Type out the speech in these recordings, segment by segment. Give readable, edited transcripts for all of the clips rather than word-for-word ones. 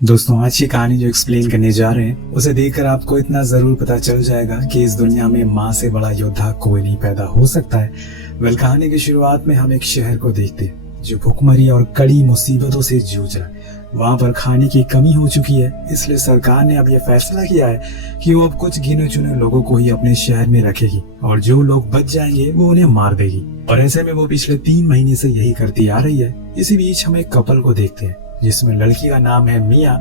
दोस्तों, आज की कहानी जो एक्सप्लेन करने जा रहे हैं उसे देखकर आपको इतना जरूर पता चल जाएगा कि इस दुनिया में माँ से बड़ा योद्धा कोई नहीं पैदा हो सकता है। कहानी की शुरुआत में हम एक शहर को देखते हैं जो भुखमरी और कड़ी मुसीबतों से जूझ रहा है। वहाँ पर खाने की कमी हो चुकी है, इसलिए सरकार ने अब यह फैसला किया है कि वो अब कुछ गिने चुने लोगों को ही अपने शहर में रखेगी और जो लोग बच जाएंगे वो उन्हें मार देगी। और ऐसे में वो पिछले 3 महीने से यही करती आ रही है। इसी बीच हम एक कपल को देखते हैं जिसमें लड़की का नाम है मिया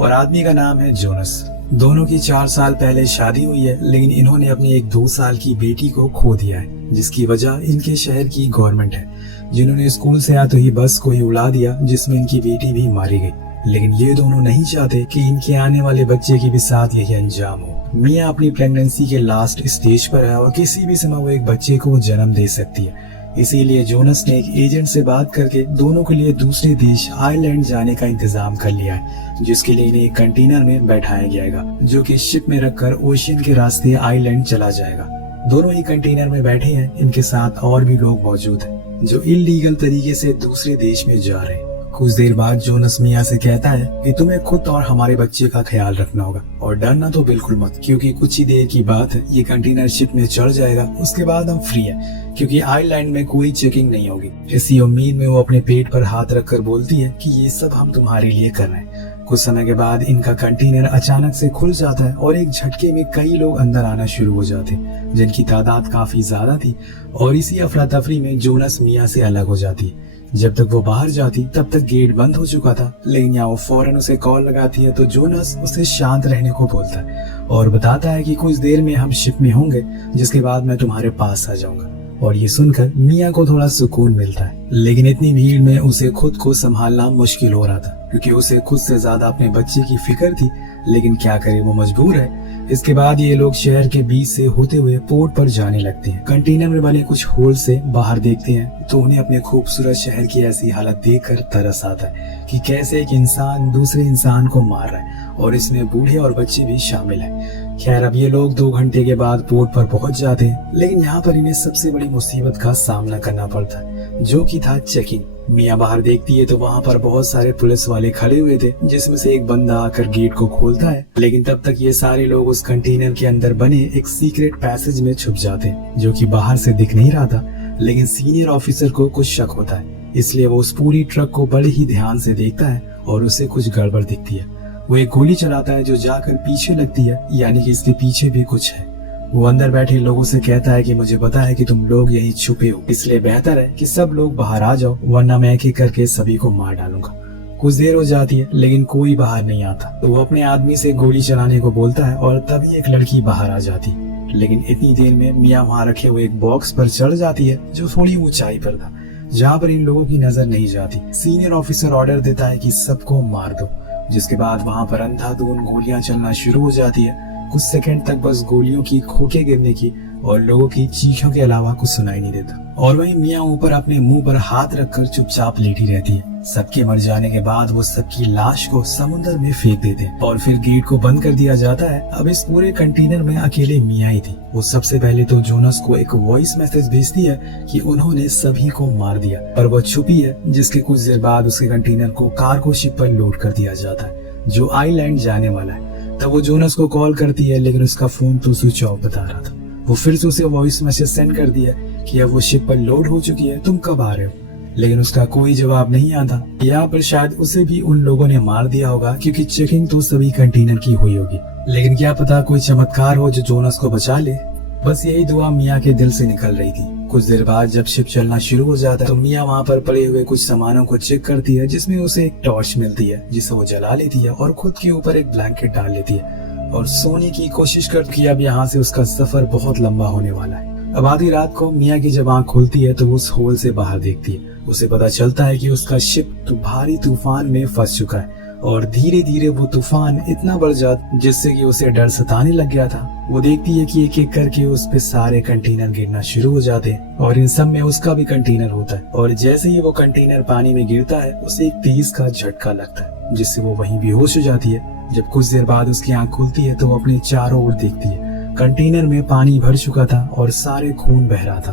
और आदमी का नाम है जोनस। दोनों की 4 साल पहले शादी हुई है, लेकिन इन्होंने अपनी एक 2 साल की बेटी को खो दिया है, जिसकी वजह इनके शहर की गवर्नमेंट है, जिन्होंने स्कूल से आते ही बस को ही उड़ा दिया, जिसमें इनकी बेटी भी मारी गई। लेकिन ये दोनों नहीं चाहते कि इनके आने वाले बच्चे के भी साथ यही अंजाम हो। मिया अपनी प्रेगनेंसी के लास्ट स्टेज पर है और किसी भी समय वो एक बच्चे को जन्म दे सकती है। इसीलिए जोनस ने एक एजेंट से बात करके दोनों के लिए दूसरे देश आयरलैंड जाने का इंतजाम कर लिया है, जिसके लिए इन्हें एक कंटेनर में बैठाया जाएगा जो कि शिप में रखकर ओशियन के रास्ते आयरलैंड चला जाएगा। दोनों ही कंटेनर में बैठे हैं। इनके साथ और भी लोग मौजूद हैं जो इलीगल तरीके से दूसरे देश में जा रहे हैं। कुछ देर बाद जोनस मिया से कहता है कि तुम्हें खुद और हमारे बच्चे का ख्याल रखना होगा और डरना तो बिल्कुल मत, क्योंकि कुछ ही देर की बात है ये कंटेनर शिप में चढ़ जाएगा। उसके बाद हम फ्री हैं, क्योंकि आइलैंड में कोई चेकिंग नहीं होगी। इसी उम्मीद में वो अपने पेट पर हाथ रखकर बोलती है कि ये सब हम तुम्हारे लिए कर रहे हैं। कुछ समय के बाद इनका कंटेनर अचानक से खुल जाता है और एक झटके में कई लोग अंदर आना शुरू हो जाते हैं, जिनकी तादाद काफी ज्यादा थी। और इसी अफरा तफरी में जोनस मिया से अलग हो जाती है। जब तक वो बाहर जाती तब तक गेट बंद हो चुका था, लेकिन यहाँ वो फौरन उसे कॉल लगाती है तो जोनस उसे शांत रहने को बोलता है और बताता है कि कुछ देर में हम शिप में होंगे, जिसके बाद मैं तुम्हारे पास आ जाऊंगा। और ये सुनकर मिया को थोड़ा सुकून मिलता है, लेकिन इतनी भीड़ में उसे खुद को संभालना मुश्किल हो रहा था, क्योंकि उसे खुद से ज्यादा अपने बच्चे की फिक्र थी। लेकिन क्या करे, वो मजबूर है। इसके बाद ये लोग शहर के बीच से होते हुए पोर्ट पर जाने लगते हैं। कंटेनर में बने कुछ होल से बाहर देखते हैं तो उन्हें अपने खूबसूरत शहर की ऐसी हालत देखकर तरस आता है कि कैसे एक इंसान दूसरे इंसान को मार रहा है, और इसमें बूढ़े और बच्चे भी शामिल हैं। खैर, अब ये लोग 2 घंटे के बाद पोर्ट पर पहुंच जाते हैं, लेकिन यहाँ पर इन्हें सबसे बड़ी मुसीबत का सामना करना पड़ता है, जो कि था चेकिंग। मिया बाहर देखती है तो वहाँ पर बहुत सारे पुलिस वाले खड़े हुए थे, जिसमें से एक बंदा आकर गेट को खोलता है। लेकिन तब तक ये सारे लोग उस कंटेनर के अंदर बने एक सीक्रेट पैसेज में छुप जाते हैं, जो कि बाहर से दिख नहीं रहा था। लेकिन सीनियर ऑफिसर को कुछ शक होता है, इसलिए वो उस पूरी ट्रक को बड़े ही ध्यान से देखता है और उसे कुछ गड़बड़ दिखती है। वो एक गोली चलाता है जो जाकर पीछे लगती है, यानी कि इसके पीछे भी कुछ है। वो अंदर बैठे लोगों से कहता है कि मुझे पता है कि तुम लोग यहीं छुपे हो, इसलिए बेहतर है कि सब लोग बाहर आ जाओ, वरना मैं एक एक करके सभी को मार डालूंगा। कुछ देर हो जाती है, लेकिन कोई बाहर नहीं आता। तो वो अपने आदमी से गोली चलाने को बोलता है और तभी एक लड़की बाहर आ जाती। लेकिन इतनी देर में मिया वहाँ रखे हुए एक बॉक्स पर चढ़ जाती है, जो थोड़ी ऊंचाई पर था, जहाँ पर इन लोगों की नजर नहीं जाती। सीनियर ऑफिसर ऑर्डर देता है कि सबको मार दो, जिसके बाद वहाँ पर अंधाधुंध गोलियां चलना शुरू हो जाती है। कुछ सेकंड तक बस गोलियों की खोखे गिरने की और लोगों की चीखों के अलावा कुछ सुनाई नहीं देता। और वहीं मिया ऊपर अपने मुंह पर हाथ रखकर चुपचाप लेटी रहती है। सबके मर जाने के बाद वो सबकी लाश को समुद्र में फेंक देते हैं और फिर गेट को बंद कर दिया जाता है। अब इस पूरे कंटेनर में अकेले मिया ही थी। वो सबसे पहले तो जोनस को एक वॉइस मैसेज भेजती है कि उन्होंने सभी को मार दिया, पर वो छुपी है। जिसके कुछ देर बाद उसके कंटेनर को कार्गो शिप पर लोड कर दिया जाता है, जो आइलैंड जाने वाला है। तब वो जोनस को कॉल करती है, लेकिन उसका फोन तो स्विच ऑफ बता रहा था। वो फिर से उसे वॉइस मैसेज सेंड कर दिया कि अब वो शिप पर लोड हो चुकी है, तुम कब आ रहे हो। लेकिन उसका कोई जवाब नहीं आता। यहाँ पर शायद उसे भी उन लोगों ने मार दिया होगा, क्योंकि चेकिंग तो सभी कंटेनर की हुई होगी। लेकिन क्या पता कोई चमत्कार हो जो जोनस को बचा ले। बस यही दुआ मिया के दिल से निकल रही थी। कुछ देर बाद जब शिप चलना शुरू हो जाता है तो मिया वहाँ पर पड़े हुए कुछ सामानों को चेक करती है, जिसमें उसे एक टॉर्च मिलती है, जिसे वो जला लेती है और खुद के ऊपर एक ब्लैंकेट डाल लेती है और सोने की कोशिश करती है। अब यहाँ से उसका सफर बहुत लंबा होने वाला है। अब आधी रात को मिया की जब आँख खुलती है तो वो उस होल से बाहर देखती है। उसे पता चलता है कि उसका शिप तो भारी तूफान में फंस चुका है और धीरे धीरे वो तूफान इतना बढ़ जाता जिससे कि उसे डर सताने लग गया था। वो देखती है कि एक एक करके उस पे सारे कंटेनर गिरना शुरू हो जाते हैं और इन सब में उसका भी कंटेनर होता है। और जैसे ही वो कंटेनर पानी में गिरता है उसे एक तेज का झटका लगता है, जिससे वो वहीं बेहोश हो जाती है। जब कुछ देर बाद उसकी आँख खुलती है तो वो अपने चारों ओर देखती है। कंटेनर में पानी भर चुका था और सारे खून बह रहा था।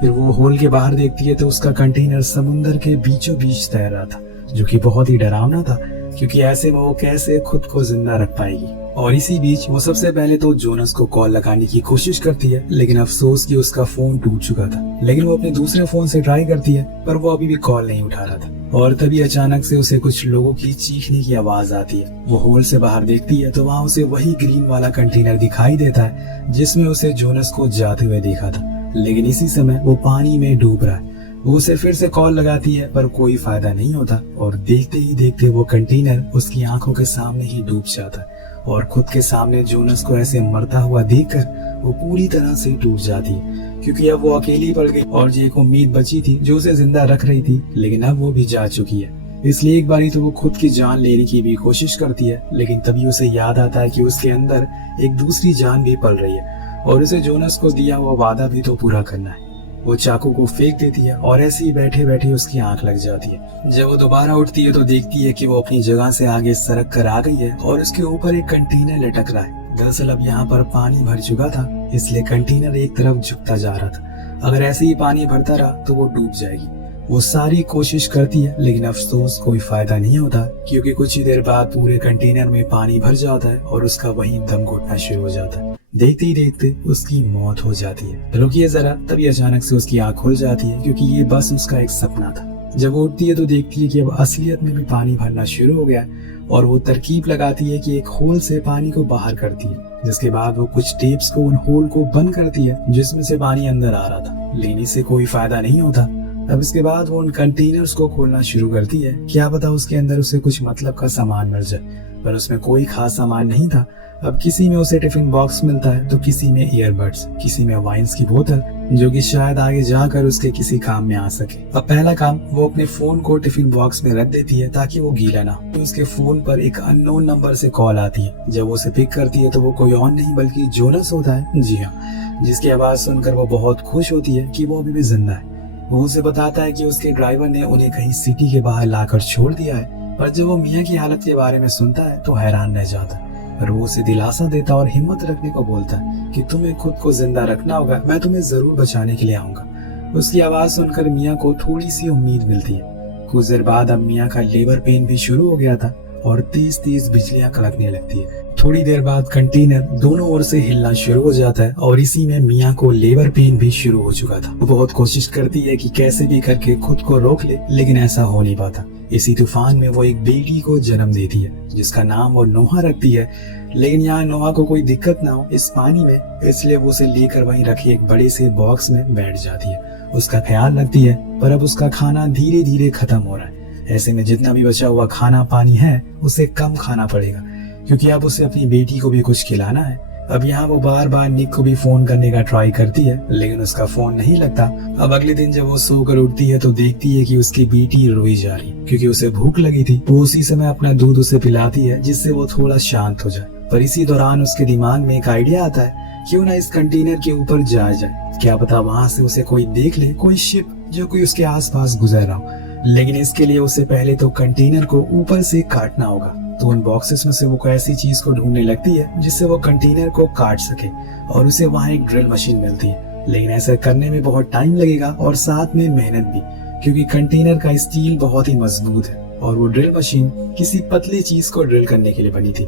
फिर वो होल के बाहर देखती है तो उसका कंटेनर समुंदर के बीचों बीच तैर रहा था, जो कि बहुत ही डरावना था। क्योंकि ऐसे में वो कैसे खुद को जिंदा रख पाएगी। और इसी बीच वो सबसे पहले तो जोनस को कॉल लगाने की कोशिश करती है, लेकिन अफसोस कि उसका फोन टूट चुका था। लेकिन वो अपने दूसरे फोन से ट्राई करती है, पर वो अभी भी कॉल नहीं उठा रहा था। और तभी अचानक से उसे कुछ लोगों की चीखने की आवाज आती है। वो होल से बाहर देखती है तो वहाँ उसे वही ग्रीन वाला कंटेनर दिखाई देता है जिसमें उसे जोनस को जाते हुए देखा था, लेकिन इसी समय वो पानी में डूब रहा है। वो उसे फिर से कॉल लगाती है, पर कोई फायदा नहीं होता और देखते ही देखते वो कंटेनर उसकी आंखों के सामने ही डूब जाता है। और खुद के सामने जोनस को ऐसे मरता हुआ देखकर वो पूरी तरह से टूट जाती है, क्योंकि अब वो अकेली पड़ गई और जो एक उम्मीद बची थी जो उसे जिंदा रख रही थी, लेकिन अब वो भी जा चुकी है। इसलिए एक बारी तो वो खुद की जान लेने की भी कोशिश करती है, लेकिन तभी उसे याद आता है कि उसके अंदर एक दूसरी जान भी पल रही है और उसे जोनस को दिया हुआ वादा भी तो पूरा करना है। वो चाकू को फेंक देती है और ऐसे ही बैठे बैठे उसकी आंख लग जाती है। जब वो दोबारा उठती है तो देखती है कि वो अपनी जगह से आगे सरक कर आ गई है और उसके ऊपर एक कंटेनर लटक रहा है। दरअसल अब यहाँ पर पानी भर चुका था, इसलिए कंटेनर एक तरफ झुकता जा रहा था। अगर ऐसे ही पानी भरता रहा तो वो डूब जाएगी। वो सारी कोशिश करती है, लेकिन अफसोस कोई फायदा नहीं होता, क्योंकि कुछ ही देर बाद पूरे कंटेनर में पानी भर जाता है और उसका वहीं दम घुटना शुरू हो जाता है। देखते ही देखते उसकी मौत हो जाती है। रुकिए जरा, तभी अचानक से उसकी आंख खुल जाती है, क्योंकि ये बस उसका एक सपना था। जब वो उठती है तो देखती है कि अब असलियत में भी पानी भरना शुरू हो गया है और वो तरकीब लगाती है कि एक होल से पानी को बाहर करती है, जिसके बाद वो कुछ टेप्स को उन होल को बंद करती है जिसमें से पानी अंदर आ रहा था। लेने से कोई फायदा नहीं होता। अब इसके बाद वो उन कंटेनर्स को खोलना शुरू करती है। क्या पता उसके अंदर उसे कुछ मतलब का सामान मिल जाए, पर उसमें कोई खास सामान नहीं था। अब किसी में उसे टिफिन बॉक्स मिलता है तो किसी में ईयरबड्स, किसी में वाइन्स की बोतल, जो कि शायद आगे जाकर उसके किसी काम में आ सके। अब पहला काम, वो अपने फोन को टिफिन बॉक्स में रख देती है ताकि वो गीला ना हो। तो उसके फोन पर एक अननोन नंबर से कॉल आती है। जब वो उसे पिक करती है तो वो कोई और नहीं बल्कि जोनस होता है। जी हाँ, जिसकी आवाज सुनकर वो बहुत खुश होती है कि वो अभी भी जिंदा है। वो उसे बताता है कि उसके ड्राइवर ने उन्हें कहीं सिटी के बाहर लाकर छोड़ दिया है, पर जब वो मियाँ की हालत के बारे में सुनता है तो हैरान रह जाता है। पर वो उसे दिलासा देता और हिम्मत रखने को बोलता है कि तुम्हें खुद को जिंदा रखना होगा, मैं तुम्हें जरूर बचाने के लिए आऊंगा। उसकी आवाज सुनकर मियाँ को थोड़ी सी उम्मीद मिलती है। कुछ देर बाद अब मियाँ का लेबर पेन भी शुरू हो गया था और तेज तेज बिजलियां कड़कने लगती है। थोड़ी देर बाद कंटेनर दोनों ओर से हिलना शुरू हो जाता है और इसी में मियाँ को लेबर पेन भी शुरू हो चुका था। वो बहुत कोशिश करती है कि कैसे भी करके खुद को रोक ले, लेकिन ऐसा हो नहीं पाता। इसी तूफान में वो एक बेटी को जन्म देती है, जिसका नाम वो नोहा रखती है। लेकिन यहाँ नोहा को कोई दिक्कत ना हो इस पानी में, इसलिए वो उसे लेकर वहीं रखे एक बड़े से बॉक्स में बैठ जाती है। उसका ख्याल रखती है, पर अब उसका खाना धीरे धीरे खत्म हो रहा है। ऐसे में जितना भी बचा हुआ खाना पानी है उसे कम खाना पड़ेगा, क्योंकि अब उसे अपनी बेटी को भी कुछ खिलाना है। अब यहाँ वो बार बार निक को भी फोन करने का ट्राई करती है, लेकिन उसका फोन नहीं लगता। अब अगले दिन जब वो सोकर उठती है तो देखती है कि उसकी बेटी रोई जा रही, क्योंकि उसे भूख लगी थी। वो उसी समय अपना दूध उसे पिलाती है, जिससे वो थोड़ा शांत हो जाए। पर इसी दौरान उसके दिमाग में एक आइडिया आता है, क्यों ना इस कंटेनर के ऊपर जाया जाए, क्या पता वहाँ से उसे कोई देख ले, कोई शिप जो कोई उसके आसपास गुजर रहा हो। लेकिन इसके लिए उसे पहले तो कंटेनर को ऊपर से काटना होगा। तो उन बॉक्सेस में से वो कोई ऐसी चीज को ढूंढने लगती है जिससे वो कंटेनर को काट सके, और उसे वहाँ एक ड्रिल मशीन मिलती है। लेकिन ऐसा करने में बहुत टाइम लगेगा और साथ में मेहनत भी, क्योंकि कंटेनर का स्टील बहुत ही मजबूत है और वो ड्रिल मशीन किसी पतली चीज को ड्रिल करने के लिए बनी थी।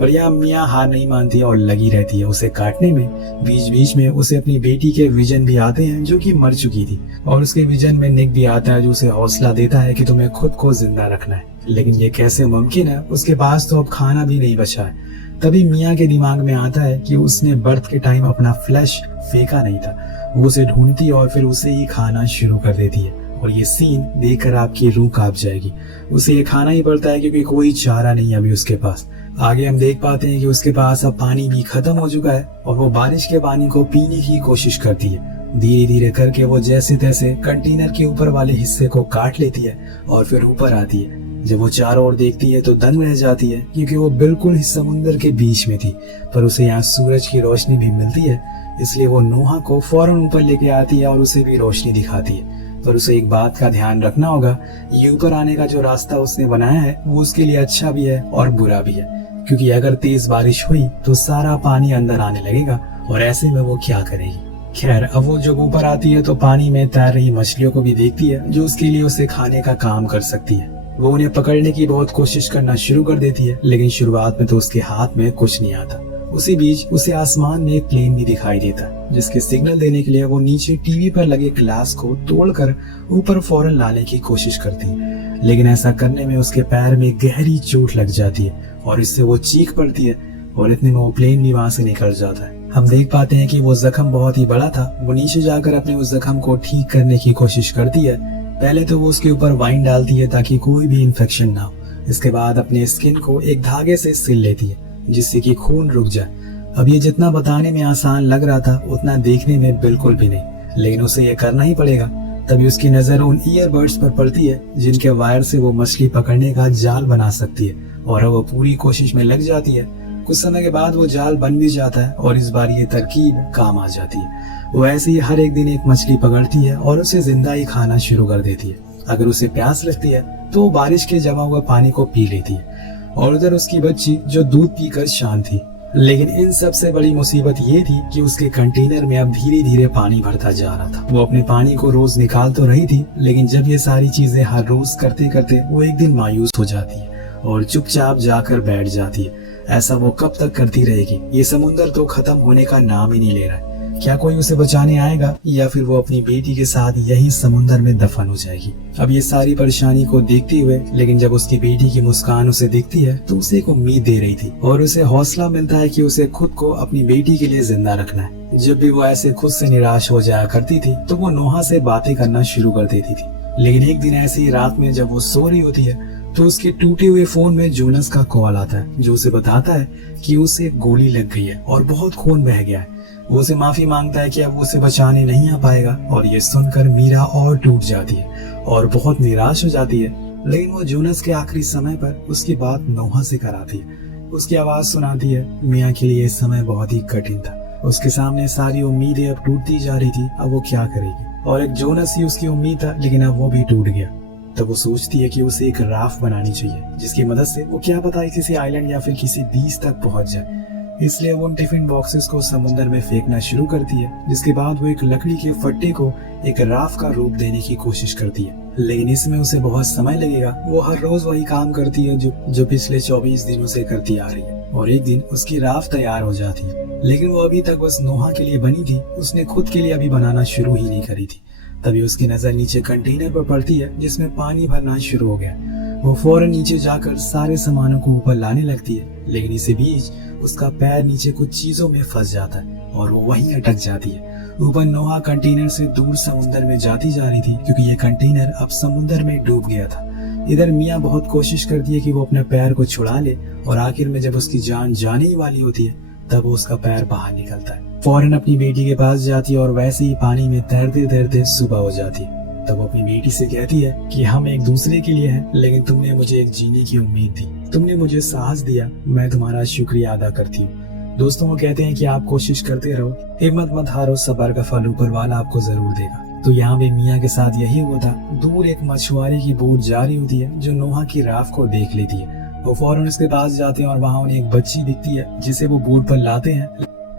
पर यहाँ मियाँ हार नहीं मानती और लगी रहती है उसे काटने में। बीच बीच में उसे अपनी बेटी के विजन भी आते हैं जो कि मर चुकी थी, और उसके विजन में निक भी आता है जो उसे हौसला देता है कि तुम्हें खुद को जिंदा रखना है। लेकिन ये कैसे मुमकिन है, उसके पास तो अब खाना भी नहीं बचा है। तभी मियाँ के दिमाग में आता है कि उसने बर्थ के टाइम अपना फ्लैश फेंका नहीं था। वो उसे ढूंढती और फिर उसे ही खाना शुरू कर देती है, और ये सीन देखकर आपकी रूह कांप जाएगी। उसे ये खाना ही पड़ता है क्योंकि कोई चारा नहीं अभी उसके पास। आगे हम देख पाते हैं कि उसके पास अब पानी भी खत्म हो चुका है और वो बारिश के पानी को पीने की कोशिश करती है। धीरे धीरे करके वो जैसे तैसे कंटेनर के ऊपर वाले हिस्से को काट लेती है और फिर ऊपर आती है। जब वो चारों ओर देखती है तो दंग रह जाती है, क्योंकि वो बिल्कुल ही समुद्र के बीच में थी। पर उसे यहाँ सूरज की रोशनी भी मिलती है, इसलिए वो नोहा को फौरन ऊपर लेके आती है और उसे भी रोशनी दिखाती है। पर उसे एक बात का ध्यान रखना होगा, ये ऊपर आने का जो रास्ता उसने बनाया है वो उसके लिए अच्छा भी है और बुरा भी है, क्योंकि अगर तेज बारिश हुई तो सारा पानी अंदर आने लगेगा और ऐसे में वो क्या करेगी। खैर, अब वो जब ऊपर आती है तो पानी में तैर रही मछलियों को भी देखती है जो उसके लिए उसे खाने का काम कर सकती है। वो उन्हें पकड़ने की बहुत कोशिश करना शुरू कर देती है, लेकिन शुरुआत में तो उसके हाथ में कुछ नहीं आता। उसी बीच उसे आसमान में एक प्लेन भी दिखाई देता है, जिसके सिग्नल देने के लिए वो नीचे टीवी पर लगे ग्लास को तोड़कर ऊपर फौरन लाने की कोशिश करती है, लेकिन ऐसा करने में उसके पैर में गहरी चोट लग जाती है और इससे वो चीख पड़ती है और इतने में वो प्लेन भी वहां से निकल जाता है। हम देख पाते हैं कि वो जख्म बहुत ही बड़ा था। वो नीचे जाकर अपने उस जख्म को ठीक करने की कोशिश करती है। पहले तो वो उसके ऊपर वाइन डालती है ताकि कोई भी इन्फेक्शन ना हो। इसके बाद अपने स्किन को एक धागे से सिल लेती है जिससे कि खून रुक जाए। अब ये जितना बताने में आसान लग रहा था उतना देखने में बिल्कुल भी नहीं, लेकिन उसे ये करना ही पड़ेगा। तभी उसकी नजर उन ईयरबड्स पर पड़ती है जिनके वायर से वो मछली पकड़ने का जाल बना सकती है, और वो पूरी कोशिश में लग जाती है। कुछ समय के बाद वो जाल बन भी जाता है और इस बार ये तरकीब काम आ जाती है। वो ऐसे ही हर एक दिन एक मछली पकड़ती है और उसे जिंदा ही खाना शुरू कर देती है। अगर उसे प्यास लगती है तो वो बारिश के जमा हुए पानी को पी लेती है, और उधर उसकी बच्ची जो दूध पीकर शांत थी। लेकिन इन सबसे बड़ी मुसीबत ये थी कि उसके कंटेनर में अब धीरे धीरे पानी भरता जा रहा था। वो अपने पानी को रोज निकाल तो रही थी, लेकिन जब ये सारी चीजें हर रोज करते करते वो एक दिन मायूस हो जाती है और चुपचाप जाकर बैठ जाती है। ऐसा वो कब तक करती रहेगी? ये समुंदर तो खत्म होने का नाम ही नहीं ले रहा है। क्या कोई उसे बचाने आएगा, या फिर वो अपनी बेटी के साथ यही समुंदर में दफन हो जाएगी? अब ये सारी परेशानी को देखते हुए, लेकिन जब उसकी बेटी की मुस्कान उसे दिखती है तो उसे एक उम्मीद दे रही थी और उसे हौसला मिलता है कि उसे खुद को अपनी बेटी के लिए जिंदा रखना है। जब भी वो ऐसे खुद से निराश हो जाया करती थी तो वो नोहा से बातें करना शुरू कर देती थी। लेकिन एक दिन ऐसी रात में जब वो सो रही होती है तो उसके टूटे हुए फोन में जोनस का कॉल आता है, जो उसे बताता है कि उसे गोली लग गई है और बहुत खून बह गया है। वो उसे माफी मांगता है कि अब उसे बचाने नहीं आ पाएगा, और ये सुनकर मीरा और टूट जाती है और बहुत निराश हो जाती है। लेकिन वो जोनस के आखिरी समय पर उसकी बात नोहा से कराती है। उसकी आवाज सुनाती है। मियाँ के लिए इस समय बहुत ही कठिन था। उसके सामने सारी उम्मीदें अब टूटती जा रही थी। अब वो क्या करेगी? और एक जोनस ही उसकी उम्मीद था, लेकिन अब वो भी टूट गया। तब वो सोचती है कि उसे एक राफ्ट बनानी चाहिए जिसकी मदद से वो क्या पता है किसी आइलैंड या फिर किसी बीच तक पहुंच जाए। इसलिए वो उन टिफिन बॉक्सेस को समुद्र में फेंकना शुरू करती है, जिसके बाद वो एक लकड़ी के फट्टे को एक राफ्ट का रूप देने की कोशिश करती है। लेकिन इसमें उसे बहुत समय लगेगा। वो हर रोज वही काम करती है जो पिछले 24 दिनों से करती आ रही है, और एक दिन उसकी राफ्ट तैयार हो जाती है। लेकिन वो अभी तक बस नोहा के लिए बनी थी, उसने खुद के लिए अभी बनाना शुरू ही नहीं करी थी। तभी उसकी नजर नीचे कंटेनर पर पड़ती है जिसमें पानी भरना शुरू हो गया। वो फौरन नीचे जाकर सारे सामानों को ऊपर लाने लगती है, लेकिन इसी बीच उसका पैर नीचे कुछ चीजों में फंस जाता है और वो वहीं अटक जाती है। ऊपर नोहा कंटेनर से दूर समुद्र में जाती जा रही थी, क्योंकि ये कंटेनर अब समुद्र में डूब गया था। इधर मियाँ बहुत कोशिश करती है कि वो अपने पैर को छुड़ा ले, और आखिर में जब उसकी जान जाने ही वाली होती है तब उसका पैर बाहर निकलता है। फौरन अपनी बेटी के पास जाती है और वैसे ही पानी में तैरते तैरते सुबह हो जाती है। तब वो अपनी बेटी से कहती है कि हम एक दूसरे के लिए हैं, लेकिन तुमने मुझे एक जीने की उम्मीद दी, तुमने मुझे साहस दिया, मैं तुम्हारा शुक्रिया अदा करती हूँ। दोस्तों, वो कहते हैं कि आप कोशिश करते रहो, हिम्मत मत हारो, सब्र का फल ऊपर वाला आपको जरूर देगा। तो यहाँ पे मियाँ के साथ यही हुआ था। दूर एक मछुआरे की बोट जा रही होती है जो नोहा की राफ्ट को देख लेती है। वो फौरन उसके पास जाते हैं और वहाँ उन्हें एक बच्ची दिखती है जिसे वो बोट पर लाते हैं,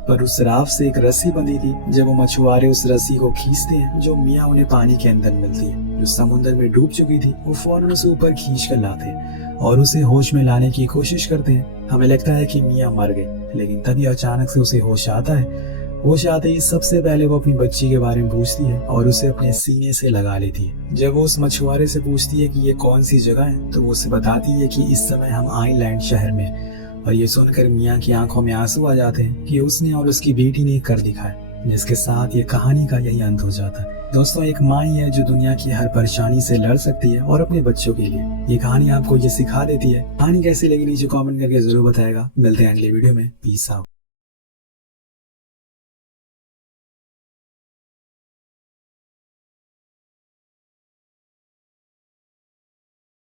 पर उस राफ्ट से एक रस्सी बंधी थी। जब वो मछुआरे उस रस्सी को खींचते हैं जो मियाँ उन्हें पानी के अंदर मिलती है, जो समुद्र में डूब चुकी थी, वो फौरन उसे ऊपर खींच कर लाते हैं और उसे होश में लाने की कोशिश करते हैं। हमें लगता है कि मियाँ मर गए, लेकिन तभी अचानक से उसे होश आता है। होश आते ही सबसे पहले वो अपनी बच्ची के बारे में पूछती है और उसे अपने सीने से लगा लेती है। जब वो उस मछुआरे से पूछती है कि ये कौन सी जगह है, तो वो उसे बताती है कि इस समय हम आइलैंड शहर में हैं। और ये सुनकर मियाँ की आंखों में आंसू आ जाते हैं कि उसने और उसकी बेटी ने कर दिखाया, जिसके साथ ये कहानी का यही अंत हो जाता है। दोस्तों, एक माँ ही है जो दुनिया की हर परेशानी से लड़ सकती है और अपने बच्चों के लिए। ये कहानी आपको ये सिखा देती है। कहानी कैसी लगी नीचे कमेंट करके जरूर बताएगा। मिलते हैं अगले वीडियो में। Peace out.